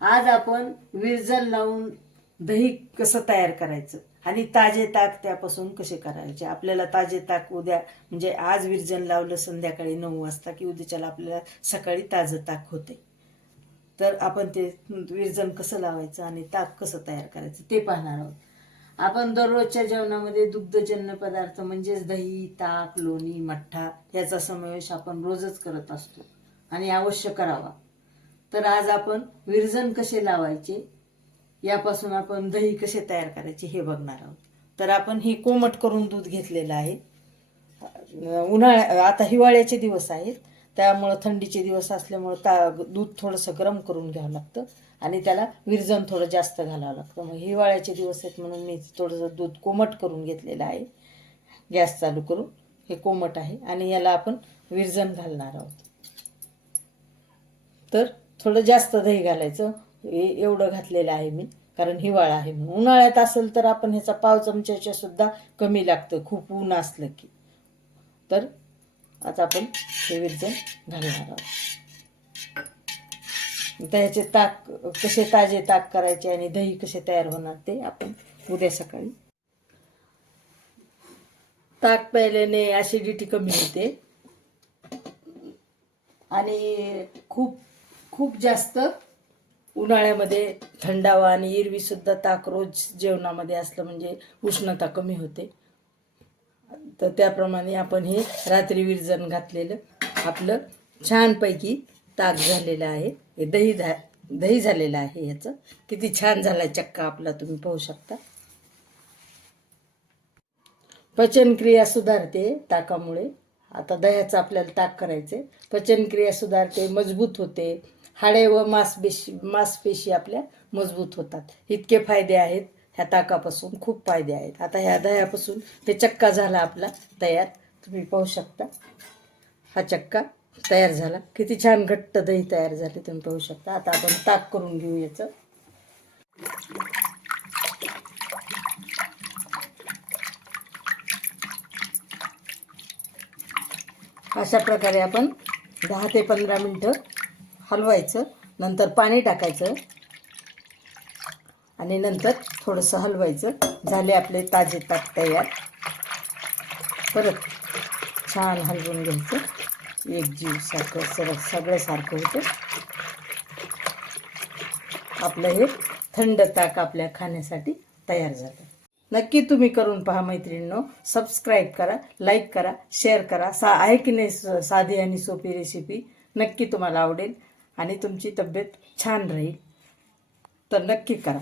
आज आपण विरजल लावून दही कसं तयार करायचं? आणि ताजे ताक त्यापासून कसे करायचे? आपल्याला ताजे ताक उद्या म्हणजे आज विरजन लावलं संध्याकाळी नऊ वाजता की उद्याच्याला आपल्याला सकाळी ताजं ताक होते. तर आपण ते विरजन कसं लावायचं आणि ताक कसं तयार करायचं ते पाहणार आहोत. आपण दररोजच्या जेवणामध्ये दुग्धजन्य पदार्थ म्हणजेच दही ताक लोणी मठ्ठा याचा समावेश आपण रोजच करत असतो आणि अवश्य करावा. तर आज आपण विरजन कसे लावायचे यापासून आपण दही कसे तयार करायचे हे बघणार आहोत. तर आपण हे कोमट करून दूध घेतलेलं आहे. उन्हाळ्या आता हिवाळ्याचे दिवस आहेत त्यामुळं थंडीचे दिवस असल्यामुळं ता दूध थोडंसं गरम करून घ्यावं लागतं आणि त्याला विरजन थोडं जास्त घालावं लागतं. मग हिवाळ्याचे दिवस आहेत म्हणून मी थोडंसं दूध कोमट करून घेतलेलं आहे. गॅस चालू करून हे कोमट आहे आणि याला आपण विरजन घालणार आहोत. तर थोडं जास्त दही घालायचं. हे एवढं घातलेलं आहे मी कारण हिवाळा आहे म्हणून. उन्हाळ्यात असेल तर आपण ह्याचा पाव चमच्याच्या सुद्धा कमी लागतं खूप ऊन असलं की. तर आता आपण हे विरजण घालणार आहोत. आता ह्याचे ताक कसे ताजे ताक करायचे आणि दही कसे तयार होणार ते आपण उद्या सकाळी. ताक प्यायल्याने ॲसिडिटी कमी होते. आणि खूप खूप जास्त उन्हाळ्यामध्ये थंडावा आणि इरवीसुद्धा ताक रोज जेवणामध्ये असलं म्हणजे उष्णता कमी होते. तर त्याप्रमाणे आपण हे रात्री विरजण घातलेलं आपलं छानपैकी ताक झालेलं आहे. हे दही झा दही झालेलं आहे ह्याचं. किती छान झाला चक्का आपला तुम्ही पाहू शकता. पचनक्रिया सुधारते ताकामुळे. आता दह्याचं आपल्याला ताक करायचे पचनक्रिया सुधारते मजबूत होते. हाडे व मांसपेशी मांसपेशी आपल्या मजबूत होतात. इतके फायदे आहेत ह्या ताकापासून खूप फायदे आहेत. आता ह्या दह्यापासून ते चक्का झाला आपला तयार. तुम्ही पाहू शकता. हा चक्का तयार झाला. किती छान घट्ट दही तयार झाले तुम्ही पाहू शकता. आता आपण ताक करून घेऊ याचं. अशा प्रकारे आपण दहा ते पंधरा मिनटं हलवायचं नंतर पाणी टाकायचं आणि नंतर थोडंसं हलवायचं. झाले आपले ताजे ताक तयार. परत छान हलवून घ्यायचं. एक जीव सारखं सरळ सगळं सारखं होतं. आपलं हे थंड ताक आपल्या खाण्यासाठी तयार झालं. नक्की तुम्ही करून पहा मैत्रिणींनो. सबस्क्राईब करा लाईक करा शेअर करा. सा आहे की नाही साधी आणि सोपी रेसिपी नक्की तुम्हाला आवडेल. आणि तुमची तब्येत छान राहील. तर नक्की करा.